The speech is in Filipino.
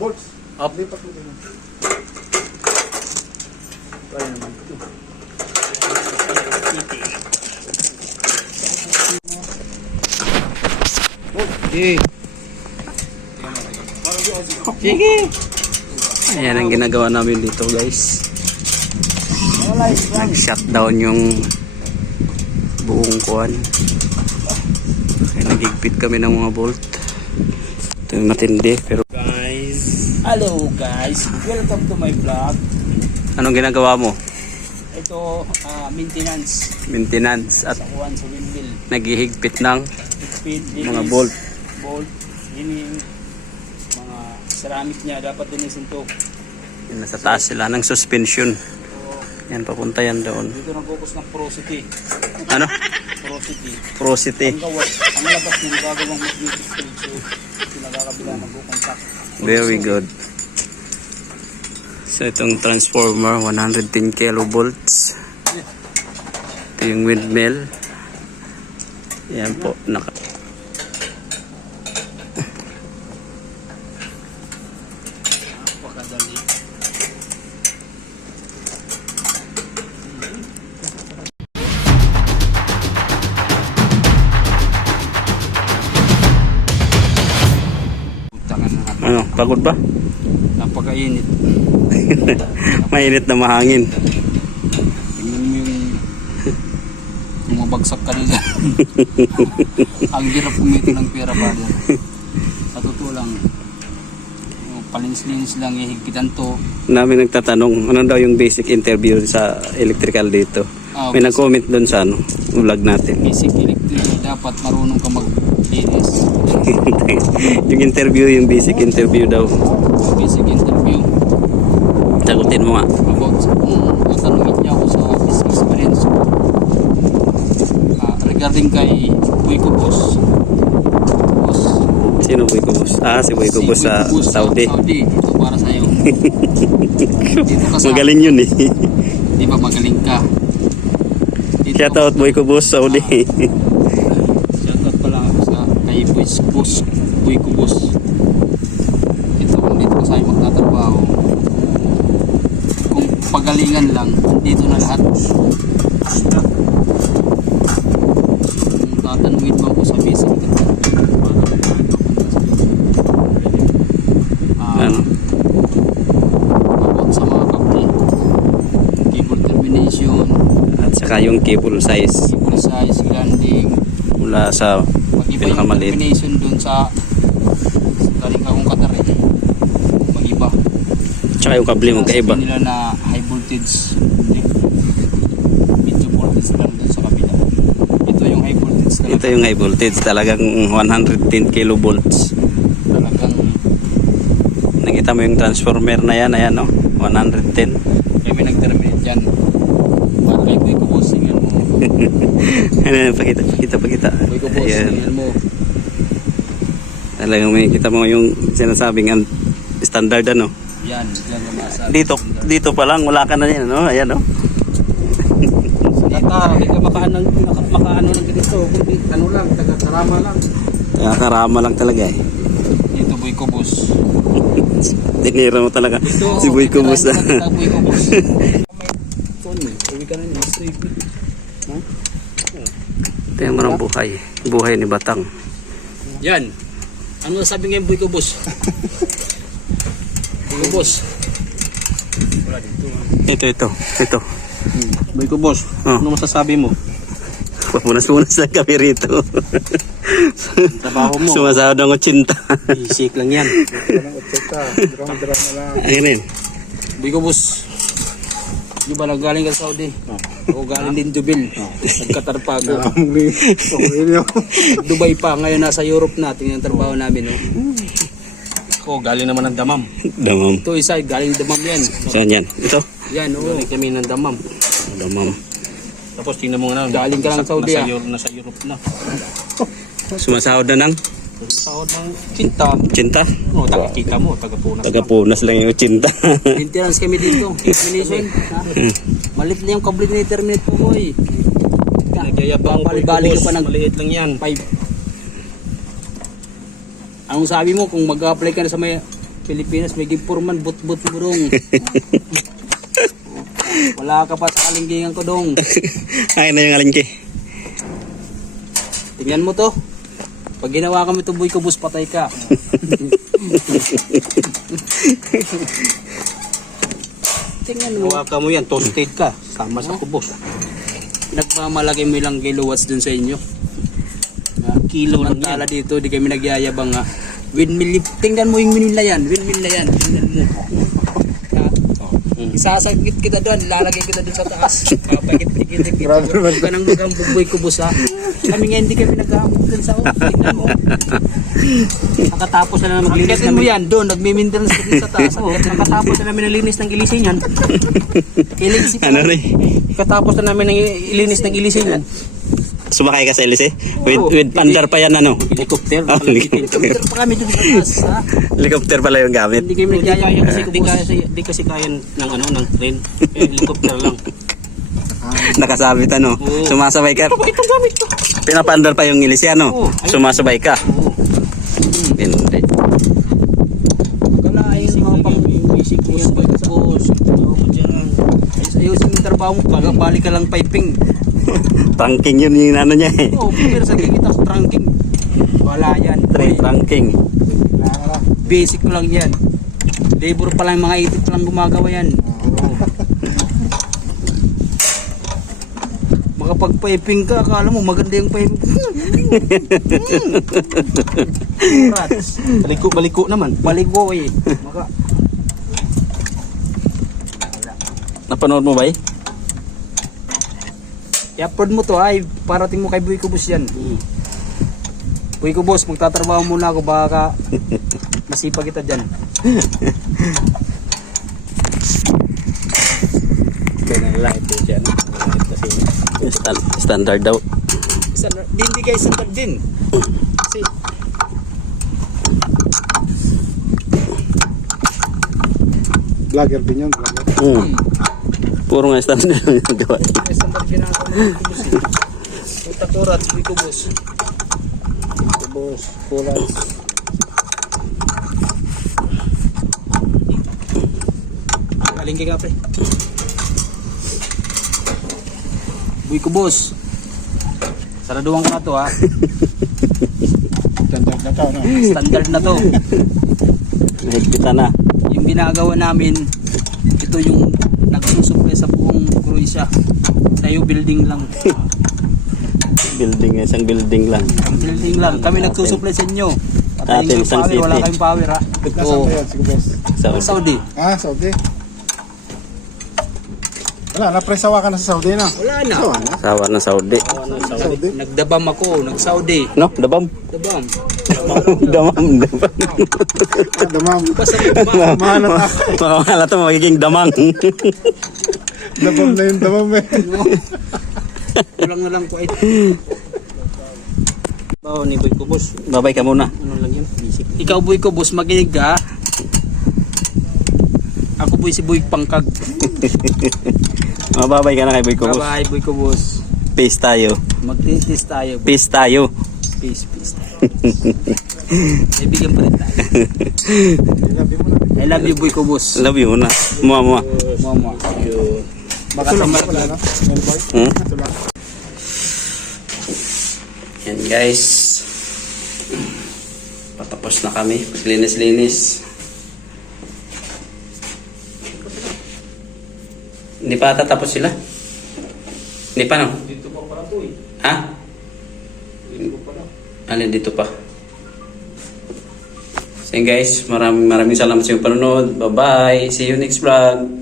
Bolts. Up. Lipat mo din. Kaya naman ito. Okay. Sige. Ayan ang ginagawa namin dito, guys. Nag-shutdown yung buong kuwan. Kaya nagigpit kami ng mga bolt. Ito yung matindi, pero guys. Hello guys, welcome to my vlog. Anong ginagawa mo? Ito, maintenance Maintenance at sa kuwan sa windmill. naghihigpit ng Speed, mga bolt. Bolt, lining, mga ceramic niya, dapat dinisin to. Yan, nasa taas sila ng suspension. So, Yan, papunta yan doon. dito nag-focus ng porosity. Ano? Porosity. Porosity. Ang labas niya, nagagawang magnetic field. So, pinagkakabila mag-contact. Very good. So itong transformer 110 kilovolts. Ito yung windmill. Yan po, Napakadali. ano, pagod ba? Napakainit. Mainit na mahangin. Tingnan mo yung mabagsak ka nila. Ang hirap pumito ng pera ba yan. Sa totoo lang, yung palinis-linis lang, ihigpitan to. Namin nagtatanong, ano daw yung basic interview sa electrical dito? May nag-comment doon sa ano, vlog natin. Basic electric, dapat marunong ka maglinis. Yung interview, yung basic interview daw. Basic interview. Sagutin mo nga. About tatanungin niya ako sa business experience. Regarding kay Boyko Boss. Sino Boyko Boss? Si Boyko Boss sa Saudi. Saudi, ito para sa'yo. Dito ka sa, Magaling yun eh. di ba magaling ka? Dito Shout out Boyko Boss Saudi. Shoutout pala ako sa kay Boyko Boss. Dito ka sa'yo magtatrabaho. Kung pagalingan lang, dito na lahat. Kung tatanungin mo ako sa basic Ano? about sa mga cable termination, At saka yung cable size cable size, landing, mula sa mag-iba yung pinakamaliit. termination dun sa galing akong Qatar eh. Mag-iba. Tsaka yung kable mo kaiba. Sabi nila na high voltage, medium voltage lang dun sa kabila. Ito yung high voltage talaga. Ito yung high voltage, talagang 110 kilovolts. Talagang Nakita mo yung transformer na yan, ayan no? 110. kami nag-terminate dyan. Para kay Boyko Boss, tingnan mo. Ayan, pakita. Boyko Boss, Ayan. tingnan mo. Talagang may kita mo yung sinasabing standard ano. Yan, yan ang masabi. Dito pa lang, wala ka na yan, no? Ayan no? Sa Qatar, hindi ka makaano ng ganito. Kundi ano lang, taga-karama lang. Kaya karama lang talaga eh. Dito Boyko Boss. Dinira mo talaga si Boyko Boss. Boyko Boss. Uwi ka na niya. Ito yung mga buhay ni Batang. Yan. Ano sabi ngayon Boyko Boss? Boyko Boss. Wala dito. Ito. Boyko Boss, Oh. ano masasabi mo? Papunas-punas lang kami rito. Trabaho mo. Sumasahod ng 80. Isik lang yan. Drama lang. Ayun yun. Boyko Boss. Di ba galing ka sa Saudi? Ako galing din Dubil. Nagkatar pa ako. Dubai pa. Ngayon nasa Europe na. Tingnan ang trabaho namin. No? Ako galing naman ng Damam. Damam. Ito isa galing Damam yan. Saan yan? Ito? Yan oo. Galing kami ng Damam. Damam. Tapos tingnan mo nga na. Galing ka lang Saudi ah. Nasa Europe na. Sumasahod na ng Sahod ng kinta. 80. Oh, taga-kita mo. Taga-punas. Tagapunas lang yung 80. Maintenance kami dito. Termination. Malit na yung kable ni terminate po mo eh. Nagyayabang Balik ka pa ng maliit lang yan. 5. Anong sabi mo kung mag-apply ka na sa may Pilipinas, may gipurman, but-but mo dong. Wala ka pa sa kalinggingan ko dong. Ay na yung alingki. Tingnan mo to. Pag ginawa kami ito, boy kubos, patay ka. Tingnan mo. Hawakan mo yan, toasted ka. Sama sa kubos. Nagmamalaki mo ilang kilowatts dun sa inyo. Kilo lang tala dito, di kami nagyayabang nga. Windmill, tingnan mo yung windmill na yan. Windmill na yan. Tingnan mo. Isasagit kita doon, lalagay kita doon sa taas. Papagit-pagit kita. Huwag ka nang magambog boy kubos ha. Kami nga hindi kami nag-aambog doon sa off. Tingnan mo. Nakatapos na naman maglinis Pagkatin mo yan doon, nagmi-maintenance ka din sa taas. Nakatapos na namin nalinis ng ilisin yan. Ilisi pa Ano lang. rin? Katapos na namin ilinis ng ilisin yan. Sumakay ka sa LC? With pandar pa yan ano? Helicopter. Oh, helicopter. Kilometer pa kami doon sa taas ha. Helicopter pala yung gamit. Hindi kami nagyayaya kasi di kasi kaya ng ng train. Helicopter lang. Nakasabit ano? Oo. Sumasabay ka. Ito gamit ko. Pinapandar pa yung ilisi ano? Oo. Sumasabay ka. Hindi. Kalahin yung mga pang-basic ko yan. Boss, ayusin yung trabaho mo, balik ka lang piping. Trunking yun yung ano niya eh. Oo, pero sa kita sa trunking. Wala yan. Train trunking. Basic lang yan. Labor pa lang, mga itik lang gumagawa yan. Makapag-piping ka, akala mo maganda yung piping. Rats. Baliko naman. Baliko eh. Napanood mo ba eh? I-upload mo to ay, parating mo kay Boy Kubos yan. Boy Kubos, magtatrabaho muna ako, baka masipag kita dyan. Kaya light din siya. Standard daw. Hindi guys, standard din. Kasi, Vlogger din yun. Vlogger. Puro nga standard yung gawa. standard ginagawa ng Boy Kubos eh. Punta ko rats, Boy Kubos. Kubos. Kulans. Kalingki ka pre. Boy Kubos. Saraduhan ka na to ha. Standard na to, no? Standard na to. Nahigpitan na. Yung ginagawa namin, ito yung nagsusupply sa buong Croatia. Tayo building lang. Building, isang building lang. Ang building lang. Kami nagsusupply sa inyo. Patayin Atin, yung isang power, wala city. kayong power ha. Nasaan ba yan? Sige, boss. Sa Saudi. Ah, Saudi. Wala, napresawa ka na sa Saudi na. Wala na. Sawa na. Sawa na Saudi. Saudi. Nagdabam ako, nag-Saudi. No? Dabam? Dabam. Damam. Ah, damam. Basta dabam. Mahanap ako. Makakala to magiging damang. Damam na yung damam eh. Kulang na lang ko ito. Bawa ni Boy Kubos. Babay ka muna. Ano lang yan? Basic. Ikaw Boy Kubos, makinig ka. Ako Boy si Boy Pangkag. Mababay ka na kay Boy Kubos. Bye-bye Boy Kubos. Peace tayo. Magtitis tayo. Peace tayo. Peace tayo. Kaibigan pa rin tayo. I love you Boy Kubos. Love you muna. Mua. Mama. Baka Ito lang ba? sa Wala na? Melboy? Hmm? Ito lang. Yan guys. Patapos na kami. Paglinis-linis. Hindi pa tatapos sila? Hindi pa no? Dito pa pala to eh. Ha? Dito pa pala. Alin dito pa? So yun guys, maraming salamat sa inyong panonood. Bye bye. See you next vlog.